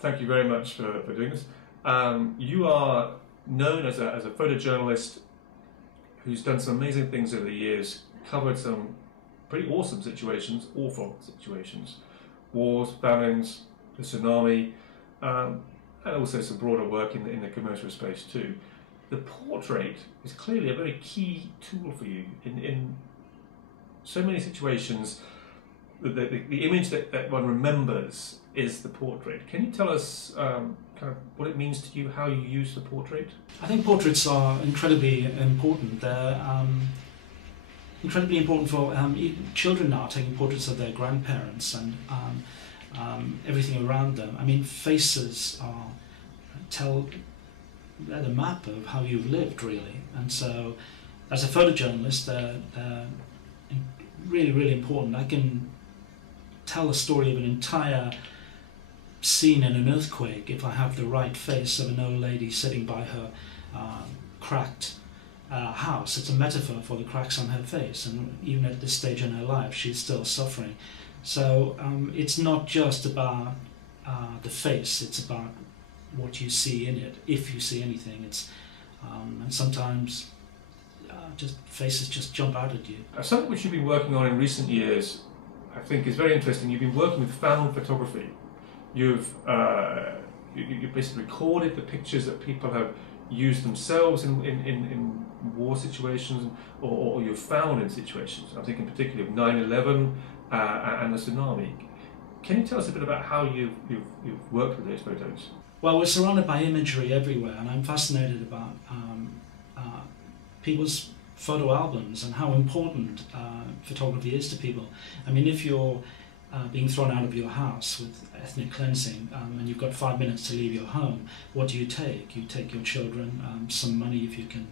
Thank you very much for doing this. You are known as a photojournalist who's done some amazing things over the years, covered some pretty awesome situations, awful situations, wars, famines, the tsunami, and also some broader work in the commercial space too. The portrait is clearly a very key tool for you in so many situations. The image that one remembers is the portrait. Can you tell us kind of what it means to you, how you use the portrait? I think portraits are incredibly important. They're incredibly important for children now, taking portraits of their grandparents and everything around them. I mean, faces they're the map of how you've lived, really. And so, as a photojournalist, they're really, really important. I can tell a story of an entire scene in an earthquake if I have the right face of an old lady sitting by her cracked house. It's a metaphor for the cracks on her face, and even at this stage in her life she's still suffering. So it's not just about the face, it's about what you see in it, if you see anything. It's and sometimes just faces just jump out at you. Something which you've been working on in recent years, I think, is very interesting. You've been working with found photography. You've basically recorded the pictures that people have used themselves in war situations, or you've found in situations. I'm thinking particularly of 9/11 and the tsunami. Can you tell us a bit about how you've worked with those photos? Well, we're surrounded by imagery everywhere, and I'm fascinated about people's photo albums and how important photography is to people. I mean, if you're being thrown out of your house with ethnic cleansing and you've got 5 minutes to leave your home, what do you take? You take your children, some money if you can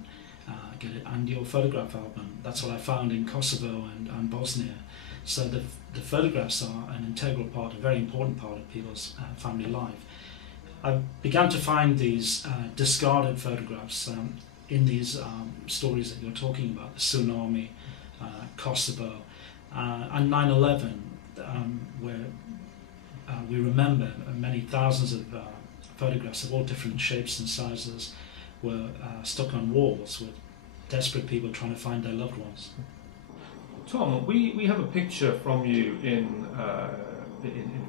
get it, and your photograph album. That's what I found in Kosovo and Bosnia. So the photographs are an integral part, a very important part of people's family life. I began to find these discarded photographs in these stories that you're talking about, the tsunami, Kosovo, and 9/11, where we remember many thousands of photographs of all different shapes and sizes were stuck on walls with desperate people trying to find their loved ones. Tom, we have a picture from you in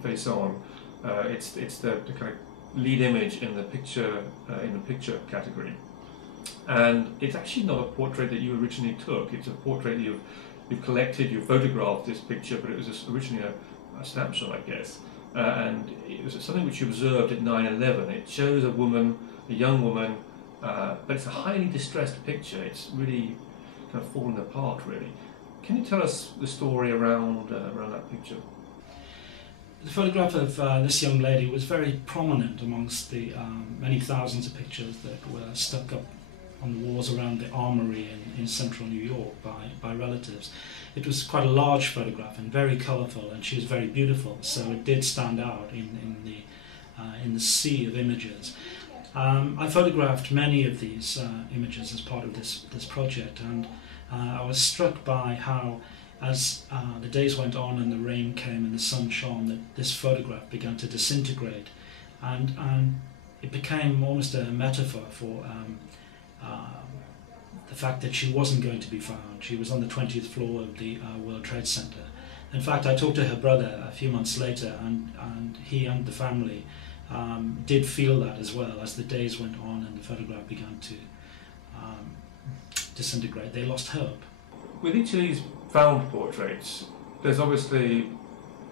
Face On. It's the kind of lead image in the picture category, and it's actually not a portrait that you originally took. It's a portrait you've collected, you photographed this picture, but it was originally a snapshot, I guess, and it was something which you observed at 9/11. It shows a woman, a young woman, but it's a highly distressed picture. It's really kind of falling apart, really. Can you tell us the story around that picture? The photograph of this young lady was very prominent amongst the many thousands of pictures that were stuck up on the walls around the armory in central New York by relatives. It was quite a large photograph and very colourful, and she was very beautiful, so it did stand out in the sea of images. I photographed many of these images as part of this project, and I was struck by how, as the days went on and the rain came and the sun shone, that this photograph began to disintegrate, and it became almost a metaphor for the fact that she wasn't going to be found. She was on the 20th floor of the World Trade Center. In fact, I talked to her brother a few months later, and he and the family did feel that as well. As the days went on and the photograph began to disintegrate, they lost hope. With each of these found portraits, there's obviously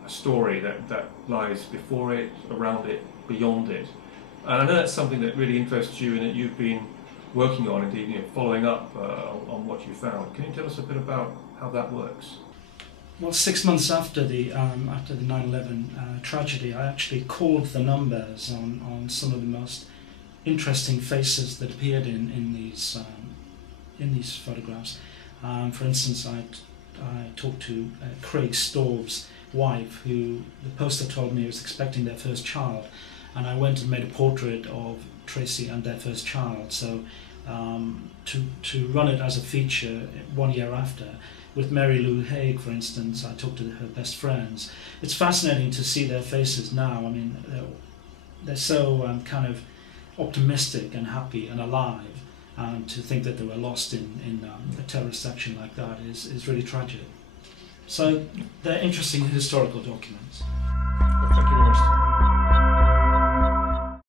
a story that lies before it, around it, beyond it. And I know that's something that really interests you and that you've been working on, indeed, following up on what you found. Can you tell us a bit about how that works? Well, 6 months after the 9/11 tragedy, I actually called the numbers on some of the most interesting faces that appeared in these photographs. For instance, I talked to Craig Staub's wife, who the poster told me was expecting their first child, and I went and made a portrait of Tracy and their first child. So to run it as a feature 1 year after. With Mary Lou Haig, for instance, I talked to her best friends. It's fascinating to see their faces now. I mean, they're so kind of optimistic and happy and alive. To think that they were lost in a terrorist action like that is really tragic. So they're interesting historical documents.